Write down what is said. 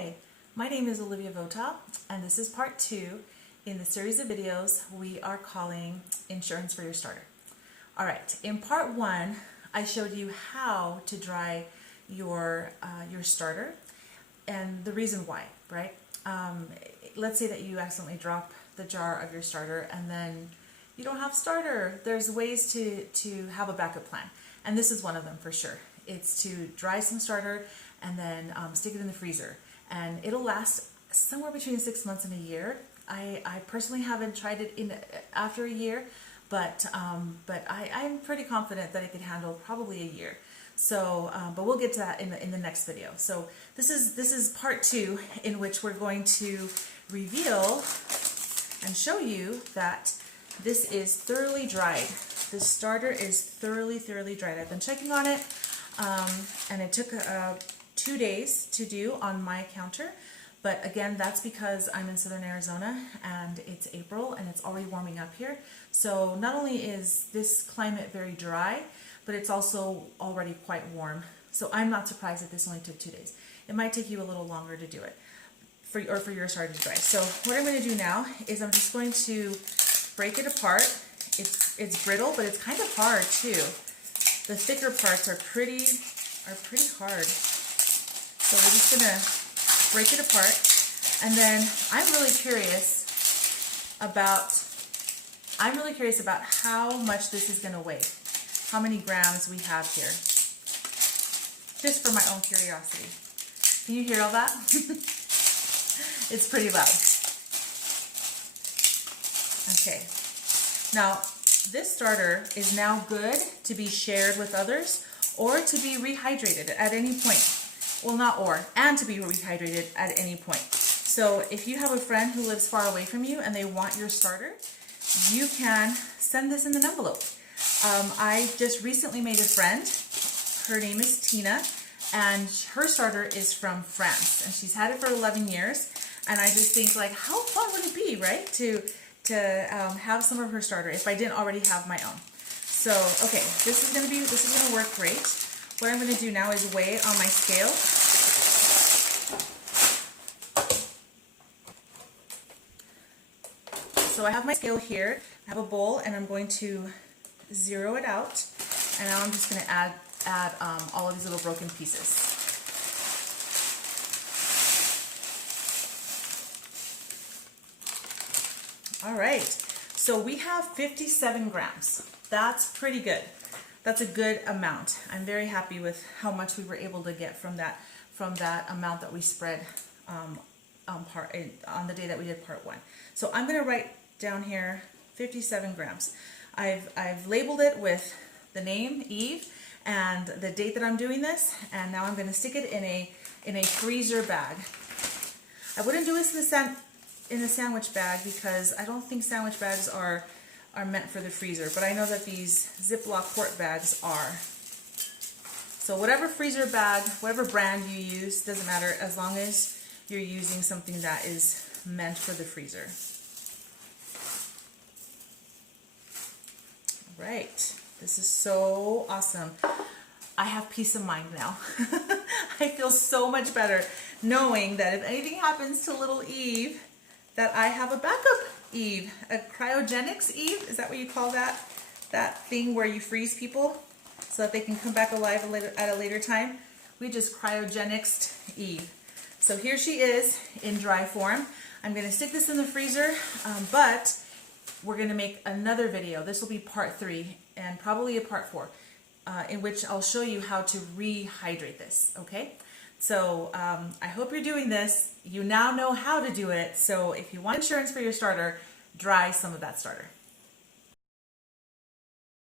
Hi, my name is Olivia Vota, and this is part 2 in the series of videos we are calling Insurance for Your Starter. Alright, in part 1, I showed you how to dry your starter and the reason why, right? Let's say that you accidentally drop the jar of your starter and then you don't have starter. There's ways to have a backup plan, and this is one of them for sure. It's to dry some starter and then stick it in the freezer, and it'll last somewhere between 6 months and a year. I personally haven't tried it in after a year, but I'm pretty confident that it could handle probably a year. So, but we'll get to that in the next video. So this is part 2, in which we're going to reveal and show you that this is thoroughly dried. The starter is thoroughly dried. I've been checking on it, and it took 2 days to do on my counter. But again, that's because I'm in southern Arizona and it's April and it's already warming up here. So not only is this climate very dry, but it's also already quite warm. So I'm not surprised that this only took 2 days. It might take you a little longer to do it, for your starter to dry. So what I'm going to do now is I'm just going to break it apart. It's brittle, but it's kind of hard too. The thicker parts are pretty hard. So we're just going to break it apart, and then I'm really curious about how much this is going to weigh, how many grams we have here, just for my own curiosity. Can you hear all that? It's pretty loud. Okay, now this starter is now good to be shared with others or to be rehydrated at any point. Well, and to be rehydrated at any point. So if you have a friend who lives far away from you and they want your starter, you can send this in an envelope. I just recently made a friend. Her name is Tina, and her starter is from France, and she's had it for 11 years. And I just think, like, how fun would it be, right, to have some of her starter if I didn't already have my own. So, okay, this is gonna work great. What I'm going to do now is weigh it on my scale. So I have my scale here. I have a bowl, and I'm going to zero it out. And now I'm just going to add all of these little broken pieces. All right. So we have 57 grams. That's pretty good. That's a good amount. I'm very happy with how much we were able to get from that amount that we spread on the day that we did part 1. So I'm going to write down here 57 grams. I've labeled it with the name Eve and the date that I'm doing this, and now I'm going to stick it in a freezer bag. I wouldn't do this in a sandwich bag because I don't think sandwich bags are meant for the freezer, but I know that these Ziploc quart bags are. So whatever freezer bag, whatever brand you use, doesn't matter, as long as you're using something that is meant for the freezer. All right, this is so awesome. I have peace of mind now. I feel so much better knowing that if anything happens to little Eve, that I have a backup Eve, a cryogenics Eve. Is that what you call that? That thing where you freeze people so that they can come back alive at a later time? We just cryogenicsed Eve. So here she is in dry form. I'm going to stick this in the freezer, but we're going to make another video. This will be part 3 and probably a part 4, in which I'll show you how to rehydrate this, okay? So I hope you're doing this. You now know how to do it. So if you want insurance for your starter, dry some of that starter.